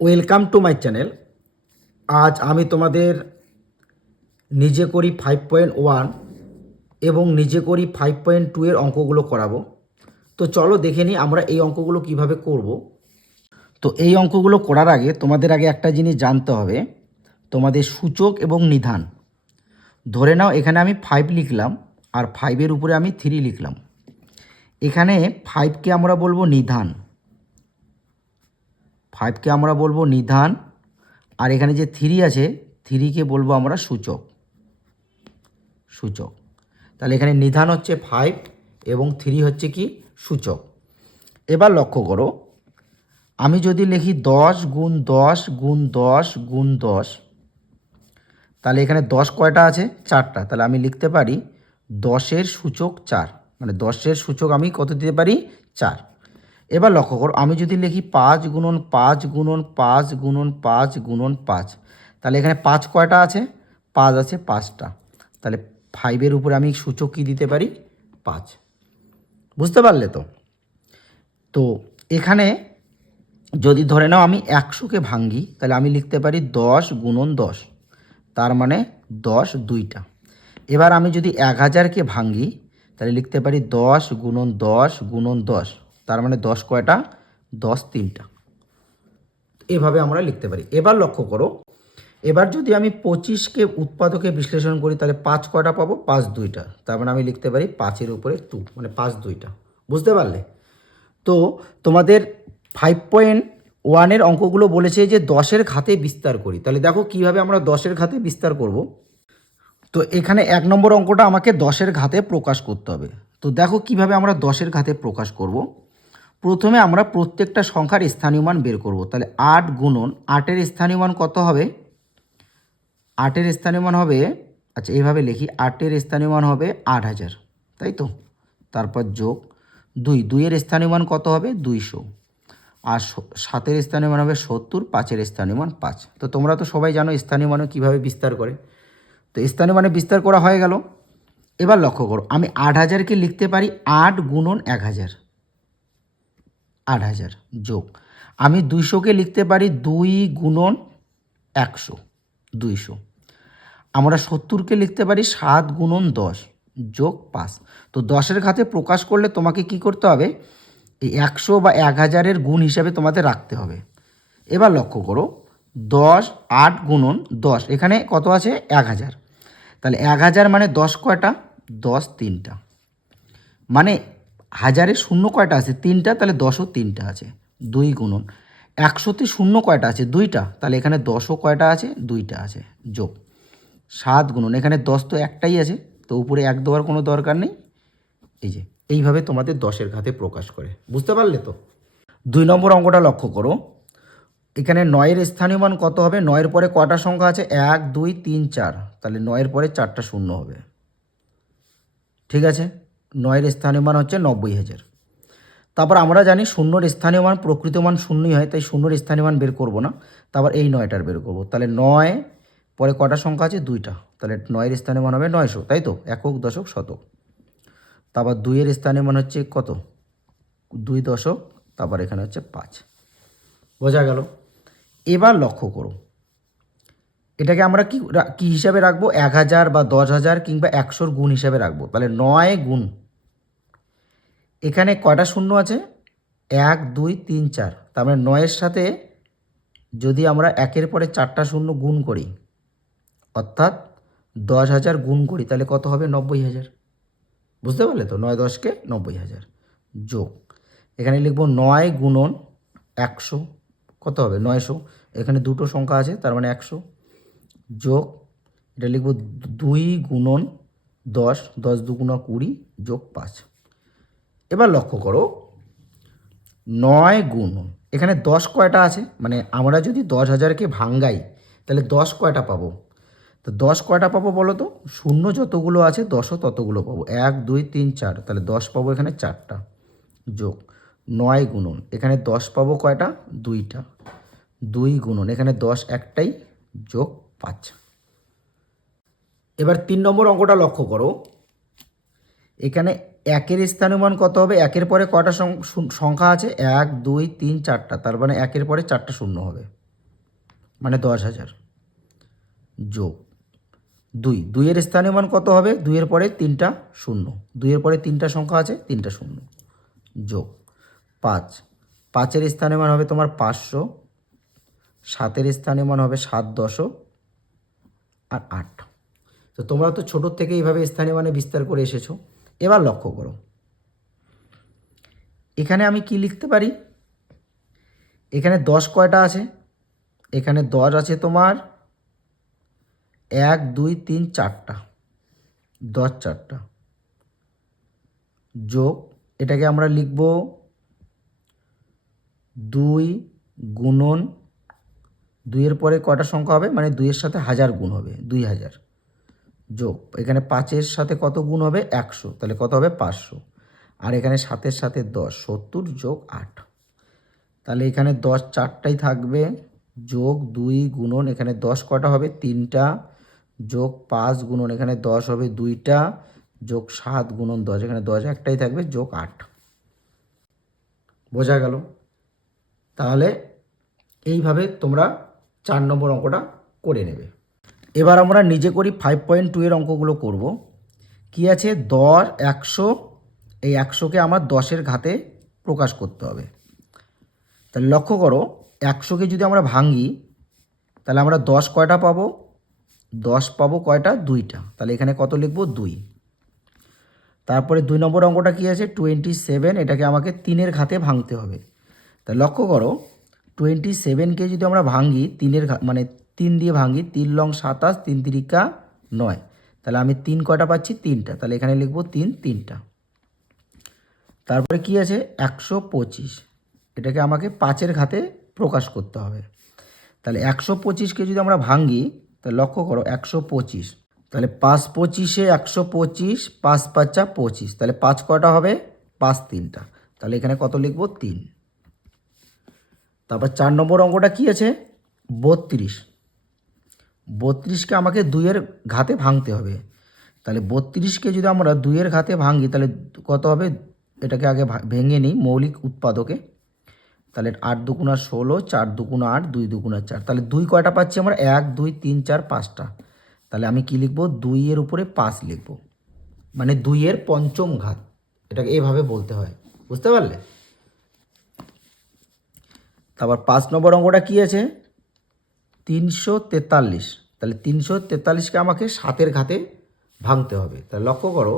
Welcome to my channel. আজ আমি তোমাদের নিজে করি ফাইভ পয়েন্ট ওয়ান এবং নিজে করি ফাইভ পয়েন্ট টু এর অঙ্কগুলো করাবো। তো চলো দেখে নিই আমরা এই অঙ্কগুলো কীভাবে করব। তো এই অঙ্কগুলো করার আগে তোমাদের আগে একটা জিনিস জানতে হবে, তোমাদের সূচক এবং নিধান। ধরে নাও এখানে আমি ফাইভ লিখলাম আর ফাইভের উপরে আমি থ্রি লিখলাম। এখানে ফাইভকে আমরা বলব নিধান। ফাইভকে আমরা বলব নিধান, আর এখানে যে থ্রি আছে থ্রিকে বলব আমরা সূচক। সূচক। তাহলে এখানে নিধান হচ্ছে ফাইভ এবং থ্রি হচ্ছে কি? সূচক। এবার লক্ষ্য করো, আমি যদি লিখি দশ গুণ দশ গুণ দশ গুণ দশ, তাহলে এখানে দশ কয়টা আছে? চারটা। তাহলে আমি লিখতে পারি দশের সূচক চার। মানে দশের সূচক আমি কত দিতে পারি? চার। এবার লক্ষ্য করো, আমি যদি লিখি পাঁচ গুণন পাঁচ গুণন পাঁচ গুণন পাঁচ গুণন পাঁচ, তাহলে এখানে পাঁচ কয়টা আছে? পাঁচ আছে পাঁচটা। তাহলে ফাইভের উপরে আমি সূচক কী দিতে পারি? পাঁচ। বুঝতে পারলে তো? তো এখানে যদি ধরে নাও আমি একশোকে ভাঙ্গি, তাহলে আমি লিখতে পারি দশ গুণন দশ, তার মানে দশ দুইটা। এবার আমি যদি এক হাজারকে ভাঙ্গি, তাহলে লিখতে পারি দশ গুণন দশ গুণন দশ। তার মানে দশ কয়টা? দশ তিনটা। এভাবে আমরা লিখতে পারি। এবার লক্ষ্য করো, এবার যদি আমি পঁচিশকে উৎপাদকে বিশ্লেষণ করি, তাহলে পাঁচ কয়টা পাবো? পাঁচ দুইটা। তার মানে আমি লিখতে পারি পাঁচের উপরে টু মানে পাঁচ দুইটা। বুঝতে পারলে? তো তোমাদের ফাইভ পয়েন্ট ওয়ানের অঙ্কগুলো বলেছে যে দশের খাতে বিস্তার করি। তাহলে দেখো কীভাবে আমরা দশের খাতে বিস্তার করব। তো এখানে এক নম্বর অঙ্কটা আমাকে দশের ঘাতে প্রকাশ করতে হবে। তো দেখো কীভাবে আমরা দশের ঘাতে প্রকাশ করব। প্রথমে আমরা প্রত্যেকটা সংখ্যার স্থানীয় মান বের করব। তাহলে আট গুণন আটের স্থানীয় মান কত হবে? আটের স্থানীয় মান হবে আচ্ছা এইভাবে লিখি, আটের স্থানীয় মান হবে আট হাজার, তাই তো? তারপর যোগ দুই, দুইয়ের স্থানীয় মান কত হবে? দুইশো। আর সাতের স্থানীয় মান হবে সত্তর, পাঁচের স্থানীয় মান পাঁচ। তো তোমরা তো সবাই জানো স্থানীয় মানে কীভাবে বিস্তার করে। তো স্থানীয় মানে বিস্তার করা হয়ে গেল। এবার লক্ষ্য করো, আমি আট হাজারকে লিখতে পারি আট গুণন এক হাজার। আট হাজার যোগ। আমি দুইশোকে লিখতে পারি দুই গুণন একশো, দুইশো। আমরা সত্তরকে লিখতে পারি সাত গুণন দশ যোগ পাঁচ। তো দশের খাতে প্রকাশ করলে তোমাকে কি করতে হবে? এই একশো বা এক হাজারের গুণ হিসাবে তোমাদের রাখতে হবে। এবার লক্ষ্য করো, দশ, আট গুণন দশ, এখানে কত আছে? এক হাজার। তাহলে এক হাজার মানে দশ কয়টা? দশ তিনটা। মানে হাজারে শূন্য কয়টা আছে? তিনটা, তাহলে দশও তিনটা আছে। দুই গুণন। একশোতে শূন্য কয়টা আছে? দুইটা। তাহলে এখানে দশও কয়টা আছে? দুইটা আছে। যোগ। সাত গুণন। এখানে দশ তো একটাই আছে। তো উপরে এক দেওয়ার কোনো দরকার নেই। এই যে, এইভাবে তোমাদের দশের খাতে প্রকাশ করে। বুঝতে পারলে তো? দুই নম্বর অঙ্কটা লক্ষ্য করো। এখানে নয়ের স্থানীয় মান কত হবে? নয়ের পরে কটা সংখ্যা আছে? এক, দুই, তিন, চার। তাহলে নয়ের পরে চারটা শূন্য হবে। ঠিক আছে? নয়ের স্থানীয় মান হচ্ছে নব্বই হাজার। তারপর আমরা জানি শূন্যর স্থানীয় মান প্রকৃত মান শূন্যই হয়, তাই শূন্যর স্থানীয় মান বের করব না। তারপর এই নয়টার বের করব। তাহলে নয়, পরে কটা সংখ্যা আছে? দুইটা। তাহলে নয়ের স্থানীয় মান হবে নয়শো, তাই তো? একক, দশক, শতক। তারপর দুইয়ের স্থানীয় মান হচ্ছে কত? দুই দশক, তারপর এখানে হচ্ছে পাঁচ। বোঝা গেল? এবার লক্ষ্য করো। এটাকে আমরা কি কি হিসাবে রাখব? এক হাজার বা দশ হাজার কিংবা একশোর গুণ হিসাবে রাখব। তাহলে নয় গুণ। এখানে কয়টা শূন্য আছে? এক, দুই, তিন, চার। তার মানে নয়ের সাথে যদি আমরা একের পরে চারটা শূন্য গুণ করি, অর্থাৎ দশ হাজার গুণ করি, তাহলে কত হবে? নব্বই হাজার। বুঝতে পারলে তো? নয় দশকে নব্বই হাজার। যোগ। এখানে লিখব নয় গুণন একশো। কত হবে? নয়শো। এখানে দুটো সংখ্যা আছে, তার মানে একশো। যোগ, এটা লিখব দুই গুণন দশ দশ দুগুণা কুড়ি যোগ পাঁচ। এবার লক্ষ্য করো, নয় গুণ এখানে দশ কয়টা আছে? মানে আমরা যদি দশ হাজারকে ভাঙ্গাই, তাহলে দশ কয়টা পাবো? তো দশ কয়টা পাবো বলো তো? শূন্য যতগুলো আছে, দশও ততগুলো পাবো। এক, দুই, তিন, চার, তাহলে দশ পাবো এখানে চারটা যোগ। নয় গুণন, এখানে দশ পাবো কয়টা? দুইটা। দুই গুণন, এখানে দশ একটাই যোগ পাঁচ। এবার তিন নম্বর অঙ্কটা লক্ষ্য করো। এখানে একের স্থানীয় মান কত হবে? একের পরে কটা সংখ্যা আছে? এক, দুই, তিন, চারটা। তার মানে একের পরে চারটা শূন্য হবে। মানে দশ হাজার। যোগ। দুই। দুইয়ের স্থানীয় মান কত হবে? দুইয়ের পরে তিনটা শূন্য। দুইয়ের পরে তিনটা সংখ্যা আছে? তিনটা শূন্য। যোগ। পাঁচ। পাঁচের স্থানীয় মান হবে তোমার পাঁচশো। সাতের স্থানীয় মান হবে সাত দশো আর আট। তো তোমরা তো ছোটোর থেকে এইভাবে স্থানীয় মানে বিস্তার করে এসেছ। এবার লক্ষ্য করো। এখানে আমি কি লিখতে পারি? এখানে দশ কয়টা আছে? এখানে দশ আছে তোমার এক, দুই, তিন, চারটা। দশ, চারটা। যোগ, এটাকে আমরা লিখব দুই গুণন দুইয়ের পরে কয়টা সংখ্যা হবে? মানে দুইয়ের সাথে হাজার গুণ হবে, দুই হাজার। যোগ, এখানে পাঁচের সাথে কত গুণ হবে? একশো। তাহলে কত হবে? পাঁচশো। আর এখানে সাতের সাথে দশ, সত্তর যোগ আট। তাহলে এখানে দশ চারটাই থাকবে, যোগ দুই গুণন, এখানে দশ কটা হবে? তিনটা। যোগ পাঁচ গুণন, এখানে দশ হবে দুইটা। যোগ সাত গুণন দশ, এখানে দশ একটাই থাকবে, যোগ আট। বোঝা গেল? তাহলে এইভাবে তোমরা চার নম্বর অঙ্কটা করে নেবে। এবার আমরা নিজে করি ফাইভ পয়েন্ট টু এর অঙ্কগুলো করব। কি আছে? দশ, একশো, এই একশোকে আমার দশের ঘাতে প্রকাশ করতে হবে। তাহলে লক্ষ্য করো, একশোকে যদি আমরা ভাঙি, তাহলে আমরা দশ কয়টা পাবো? দশ পাবো কয়টা? দুইটা। তাহলে এখানে কত লিখব? দুই। তারপরে দুই নম্বর অঙ্কটা কী আছে? টোয়েন্টি সেভেন এটাকে আমাকে তিনের ঘাতে ভাঙতে হবে। তা লক্ষ্য করো টোয়েন্টি সেভেনকে যদি আমরা ভাঙি তিনের মানে তিন দিয়ে ভাঙি তিন লং সাতাশ, তিন তিরিকা নয়। তাহলে আমি তিন কয়টা পাচ্ছি? তিনটা। তাহলে এখানে লিখব তিন, তিনটা। তারপরে কি আছে? একশো পঁচিশ। এটাকে আমাকে পাঁচের ঘাতে প্রকাশ করতে হবে। তাহলে একশো পঁচিশকে যদি আমরা ভাঙি তাহলে লক্ষ্য করো একশো পঁচিশ। তাহলে পাঁচ পঁচিশে একশো পঁচিশ, পাঁচ পাঁচা পঁচিশ। তাহলে পাঁচ কয়টা হবে? পাঁচ তিনটা। তাহলে এখানে কত লিখব? তিন। তারপর চার নম্বর অঙ্কটা কি আছে? বত্রিশ। বত্রিশকে আমাকে দুইয়ের ঘাতে ভাঙতে হবে। তাহলে বত্রিশকে যদি আমরা দুইয়ের ঘাতে ভাঙি, তাহলে কত হবে? এটাকে আগে ভেঙে নিই মৌলিক উৎপাদকে। তাহলে আট দুগুণা ষোলো, চার দুগুণা আট, দুই দুগুণা চার। তাহলে দুই কয়টা পাচ্ছি আমরা? এক, দুই, তিন, চার, পাঁচটা। তাহলে আমি কি লিখব? দুইয়ের উপরে পাঁচ লিখব। মানে দুইয়ের পঞ্চম ঘাত। এটাকে এভাবে বলতে হয়। বুঝতে পারলে? তারপর পাঁচ নম্বর অঙ্কটা কী আছে? তিনশো তেতাল্লিশ। তাহলে তিনশো তেতাল্লিশকে আমাকে সাতের ঘাতে ভাঙতে হবে। তাহলে লক্ষ্য করো,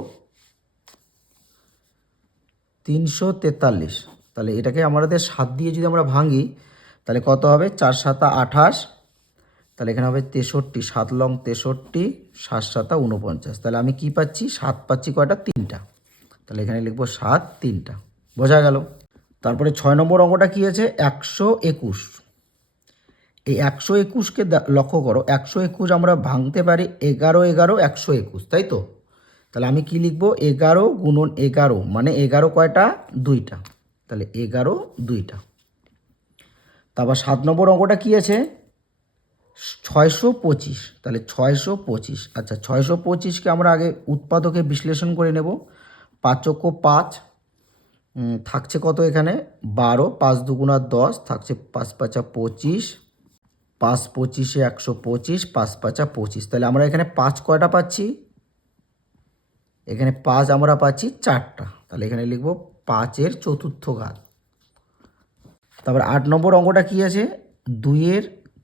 তিনশো তেতাল্লিশ। তাহলে এটাকে আমাদের সাত দিয়ে যদি আমরা ভাঙি, তাহলে কত হবে? চার সাতা আঠাশ তাহলে এখানে হবে তেষট্টি। সাত লং তেষট্টি সাত সাতা উনপঞ্চাশ তাহলে আমি কি পাচ্ছি? সাত পাচ্ছি কয়টা? তিনটা। তাহলে এখানে লিখব সাত, তিনটা। বোঝা গেল? তারপরে ছয় নম্বর অঙ্কটা কী আছে? একশো একুশ। এই একশো একুশকে লক্ষ্য করো, একশো একুশ আমরা ভাঙতে পারি এগারো এগারো একশো একুশ, তাই তো? তাহলে আমি কি লিখব? এগারো গুণন এগারো মানে এগারো কয়টা? দুইটা। তাহলে এগারো দুইটা। তারপর সাত নম্বর অঙ্কটা কী আছে? ছয়শো পঁচিশ। তাহলে ছয়শো পঁচিশ। আচ্ছা ছয়শো পঁচিশকে আমরা আগে উৎপাদকে বিশ্লেষণ করে নেব। পাঁচক্য পাঁচ থাকছে কত এখানে? বারো, পাঁচ দুগুণা দশ, থাকছে পাঁচ পাঁচা পঁচিশ, পাঁচ পঁচিশে একশো পঁচিশ, পাঁচ পাঁচা পঁচিশ। তাহলে আমরা এখানে পাঁচ কয়টা পাচ্ছি? এখানে পাঁচ আমরা পাচ্ছি চারটা। তাহলে এখানে লিখব পাঁচের চতুর্থ ঘাত। তারপর আট নম্বর অঙ্কটা কি আছে? দুইয়ের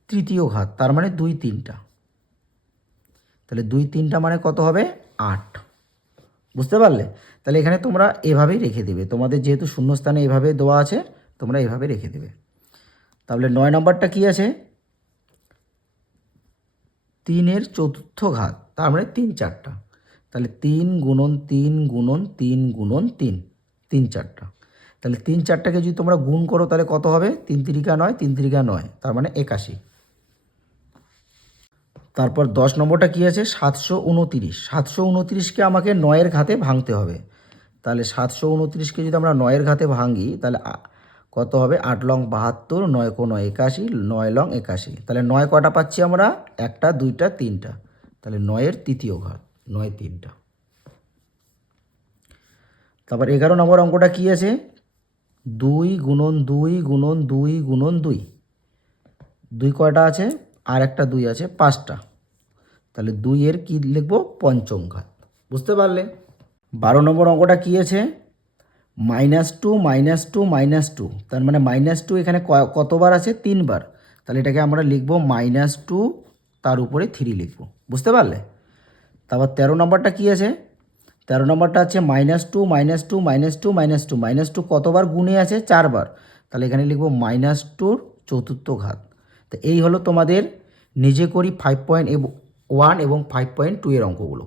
তৃতীয় ঘাত, তার মানে দুই তিনটা। তাহলে দুই তিনটা মানে কত হবে? আট। বুঝতে পারলে? তাহলে এখানে তোমরা এভাবেই রেখে দেবে। তোমাদের যেহেতু শূন্যস্থানে এভাবে দেওয়া আছে, তোমরা এভাবে রেখে দেবে। তাহলে নয় নম্বরটা কি আছে? তিনের চতুর্থ ঘাত, তার মানে তিন চারটা। তাহলে তিন গুণন তিন গুণন তিন গুণন তিন তিন চারটা। তাহলে তিন চারটাকে যদি তোমরা গুণ করো, তাহলে কত হবে? তিন তিরিকা নয়, তিন তিরিকা নয়, তার মানে একাশি। তারপর দশ নম্বরটা কী আছে? সাতশো উনতিরিশ। সাতশো উনতিরিশকে আমাকে নয়ের ঘাতে ভাঙতে হবে। তাহলে সাতশো উনতিরিশকে যদি আমরা নয়ের ঘাতে ভাঙি, তাহলে কত হবে? আট লং বাহাত্তর, নয় কোনো একাশি, নয় লং একাশি। তাহলে নয় কটা পাচ্ছি আমরা? একটা, দুইটা, তিনটা। তাহলে নয়ের তৃতীয় ঘাত, নয় তিনটা। তারপর এগারো নম্বর অঙ্কটা কী আছে? দুই গুণন দুই গুণন দুই গুণন দুই। দুই কয়টা আছে? আর একটা দুই আছে, পাঁচটা। তাহলে দুইয়ের কী লিখব? পঞ্চম ঘাত বুঝতে পারলে? বারো নম্বর অঙ্কটা কী আছে? Minus two minus two minus two. তার মানে মাইনাস টু এখানে কতবার আছে? তিনবার। তাহলে এটাকে আমরা লিখব মাইনাস টু, তার উপরে থ্রি লিখব। বুঝতে পারলে? তারপর তেরো নম্বরটা কী আছে? তেরো নম্বরটা আছে minus two minus two minus two minus two. Minus two কতবার গুণে আছে? চারবার। তাহলে এখানে লিখব মাইনাস টুর চতুর্থ ঘাত। তো এই হলো তোমাদের নিজে করি ফাইভ পয়েন্ট ওয়ান এবং ফাইভ পয়েন্ট টু এর অঙ্কগুলো।